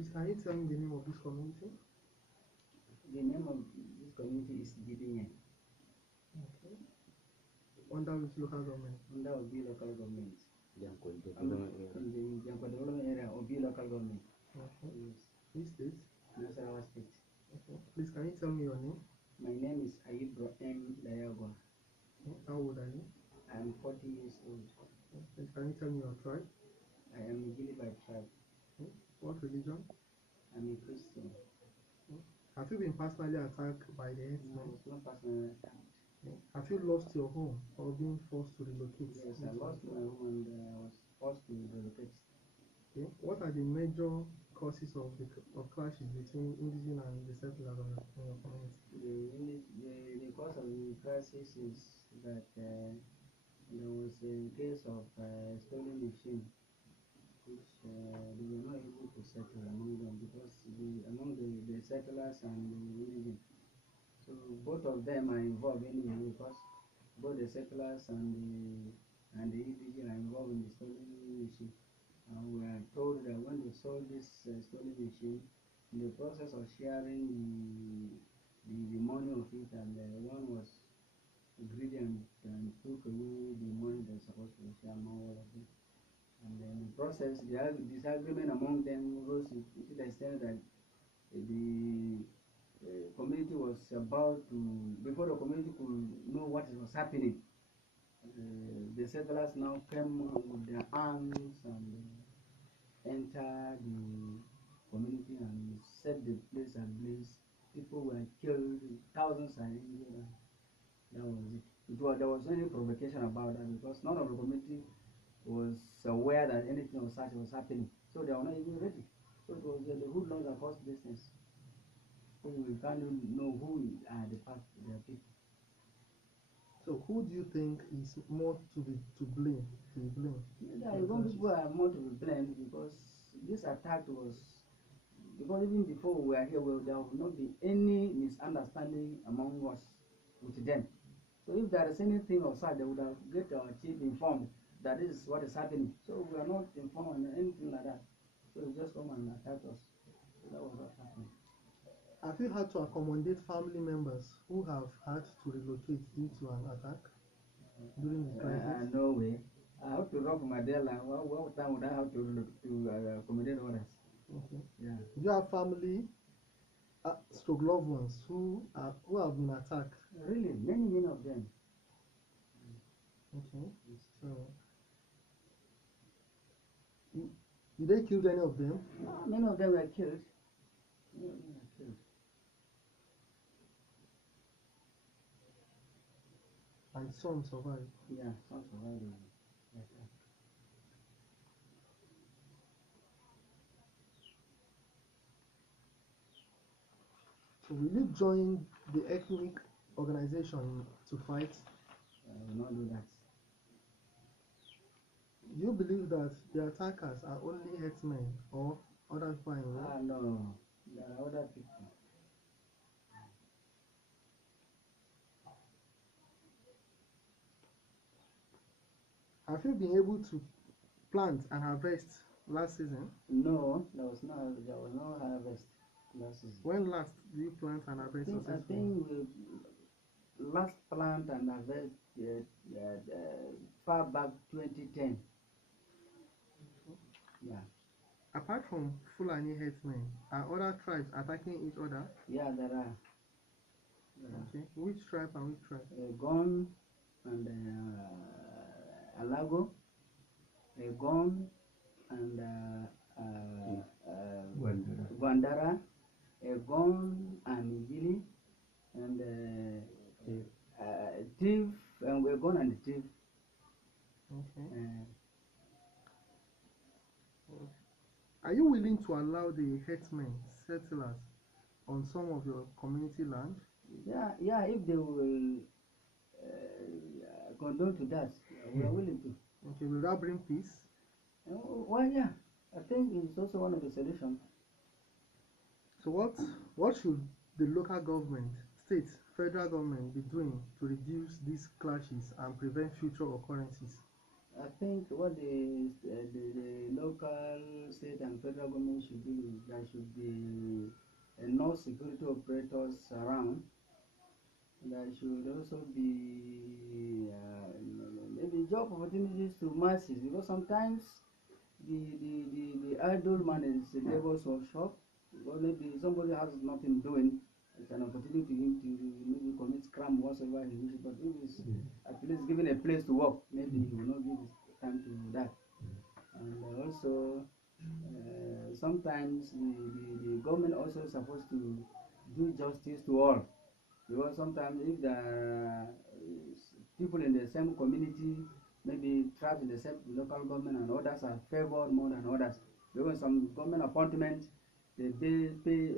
Please, can you tell me the name of this community? The name of this community is Gidinye. Okay. Under which local government? Under Obi local government. In the Jankwa development area, Obi local government. Okay. Yes. Which state? Nasarawa state. Okay. Please, can you tell me your name? My name is Ayibro Dayagwa. Okay. How old are you? I am 40 years old. Okay. Please, can you tell me your tribe? I am Gidinye by tribe. Okay. What religion? I'm a Christian. Okay. Have you been personally attacked by the No, herdsmen? it's not personal attack. Okay. Have you lost your home or been forced to relocate? Yes, I lost my home and I was forced to relocate. Okay. What are the major causes of clashes between indigenous and the settlers in your community? The cause of the crisis is that there was a case of stolen machine, which they were not able to settle among them because among the settlers and the indigenous. So both of them are involved anyway because both the settlers and the indigenous are involved in the stolen machine. And we are told that when they sold this stolen machine, in the process of sharing the money of it, and one was greedy and took away the money they're supposed to share among all of them. And then in the process, the disagreement among them rose to the extent that the community was about to, before the community could know what was happening, the settlers now came with their arms and entered the community and set the place ablaze. People were killed, thousands are injured. That was it. There was no provocation about that because none of the community was aware that anything of such was happening. So they were not even ready. So it was the hoodlums that caused business. So we can't know who are the people. So who do you think is more to blame? Yeah, people are more to be blamed because this attack was, because even before we were here, there would not be any misunderstanding among us with them. So if there is anything of such, they would have get our chief informed that this is what is happening. So we are not informed on anything like that. So they just come and attack us. So that was what happened. Have you had to accommodate family members who have had to relocate due to an attack during the crisis? No way. I have to run for my dear life. What time would I have to accommodate others? Okay. Yeah. Do you have family, stroke loved ones who have been attacked? Really, many of them. Okay. So, did they kill any of them? No, many of them were killed. And some survived. Yeah, some survived. So will you join the ethnic organization to fight? I will not do that. Do you believe that the attackers are only herdsmen or other people involved? No, there are other people. Have you been able to plant and harvest last season? No, there was no harvest last season. When last did you plant and harvest successfully? I think we last plant and harvest far back 2010. Yeah. Apart from Fulani herdsmen, are other tribes attacking each other? Yeah, there are. Okay. Which tribe and which tribe? Gon and Alago, Gon and Vandara, Gon and Gili, and Tiv, and we're Gon and Tiv. Okay. Are you willing to allow the herdsmen, settlers, on some of your community land? Yeah, if they will condone to that, we are willing to. Okay, will that bring peace? Well, yeah, I think it's also one of the solutions. So what should the local government, state, federal government be doing to reduce these clashes and prevent future occurrences? I think what the local local, state, and federal government should do is there should be enough security operators around. There should also be maybe job opportunities to masses, because sometimes the idle man is a labor's workshop. Or maybe somebody has nothing doing. It's an opportunity to him to maybe commit crime whatsoever he wishes. But if he's at least given a place to work, maybe he will not give his time to that. And also, sometimes the government also is supposed to do justice to all. Because sometimes if the people in the same community, maybe tribes in the same local government, and others are favored more than others, because some government appointments they pay,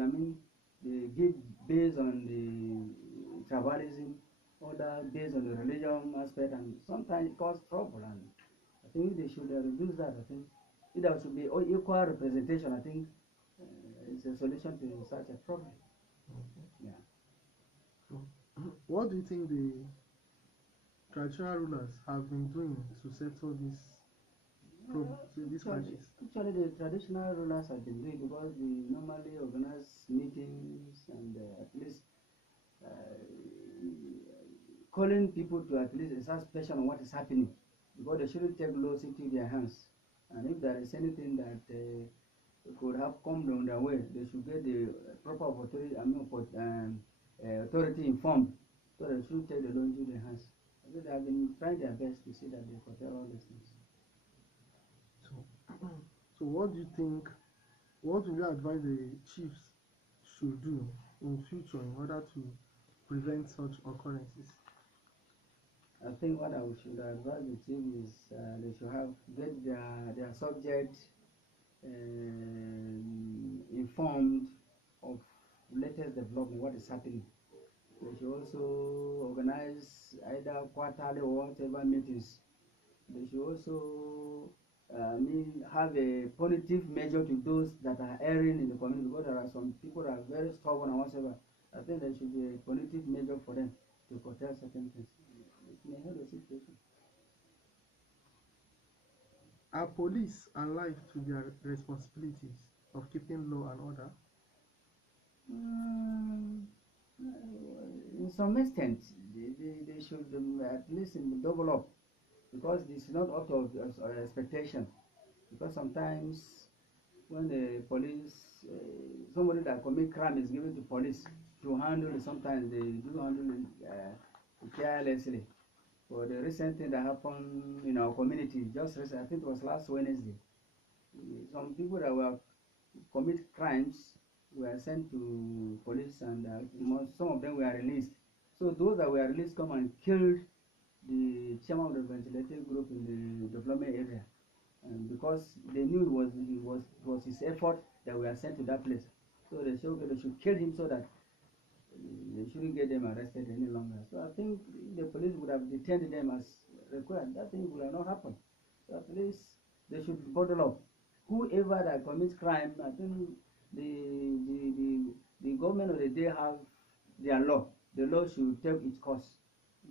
I mean, they give based on the tribalism, other based on the religion aspect, and sometimes it cause trouble. And I think they should reduce that. I think if there should be equal representation, I think it's a solution to such a problem. Yeah. So, what do you think the traditional rulers have been doing to settle these clashes? Actually, the traditional rulers have been doing, because they normally organize meetings and at least uh, calling people to at least assess question on what is happening, because they shouldn't take laws into their hands. And if there is anything that could have come down their way, they should get the proper authority, authority informed, so they should take the law into their hands. So they have been trying their best to see that they curtail all these things. So what do you think, what will you advise the chiefs should do in future in order to prevent such occurrences? I think what I should advise the chief is they should get their subject informed of latest development, what is happening. They should also organize either quarterly or whatever meetings. They should also have a punitive measure to those that are erring in the community, because there are some people that are very stubborn and whatever. I think there should be a punitive measure for them to protect certain things. It may help the situation. Are police alive to their responsibilities of keeping law and order? In some extent, they should at least double up, because this is not out of expectation. Because sometimes when the police, somebody that commit crime is given to police to handle it, sometimes they do handle it carelessly. For the recent thing that happened in our community, just recently, I think it was last Wednesday, some people that were commit crimes were sent to police, and some of them were released. So those that were released come and killed the chairman of the ventilated group in the development area, and because they knew it was his effort that were sent to that place. So they said, okay, they should kill him so that they shouldn't get them arrested any longer. So I think if the police would have detained them as required, that thing would have not happened. So at least they should bottle up. Whoever that commits crime, I think the government of the day have their law. The law should take its course.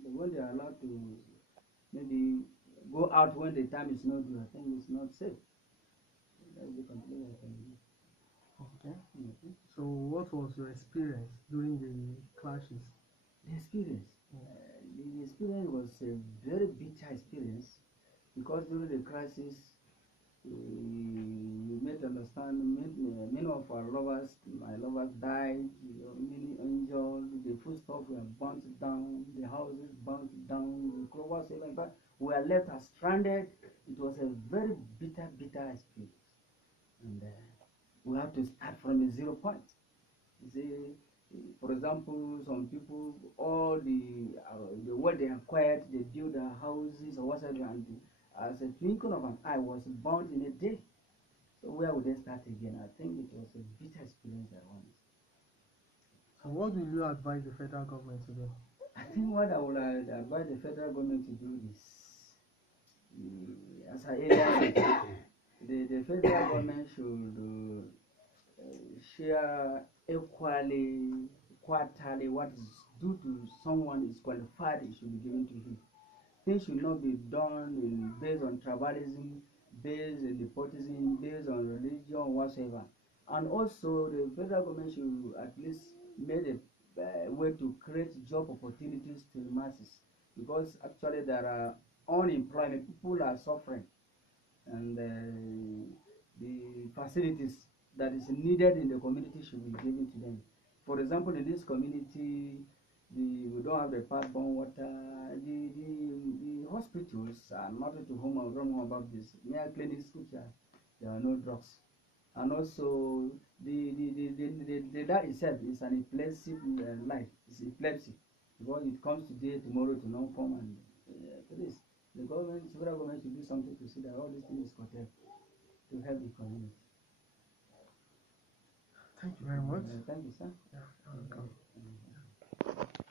But when they are allowed to maybe go out when the time is not due, I think it's not safe. That's the complaint I can give. Okay. Okay. So what was your experience during the clashes? The experience. The experience was a very bitter experience, because during the crisis, we made understand many of our lovers, my lovers died, many injured, the foodstuff were burnt down, the houses burnt down, the clovers, even, but we were left as stranded. It was a very bitter experience. And we have to start from a 0 point. You see, for example, some people, all the what they acquired, they build their houses or whatever, and as a twinkle of an eye was burnt in a day. So where would they start again? I think it was a bitter experience that one. So what will you advise the federal government to do? I think what I would advise the federal government to do is, as I earlier said, the federal government should share equally, quarterly, what is due to someone is qualified, it should be given to him. Things should not be done based on tribalism, based on nepotism, based on religion, whatsoever. And also, the federal government should at least make a way to create job opportunities to the masses, because actually there are unemployment, people are suffering, and the facilities that is needed in the community should be given to them. For example, in this community, we don't have the pipe-borne water. The hospitals are not to whom I don't know about this. Mere clinics which there are no drugs, and also the that itself is an epilepsy life. It's epilepsy, because it comes today, tomorrow to not come, and please, the government, federal government should do something to see that all these things is curtailed to help the community. Thank you very much. Thank you, sir. Yeah, you're welcome.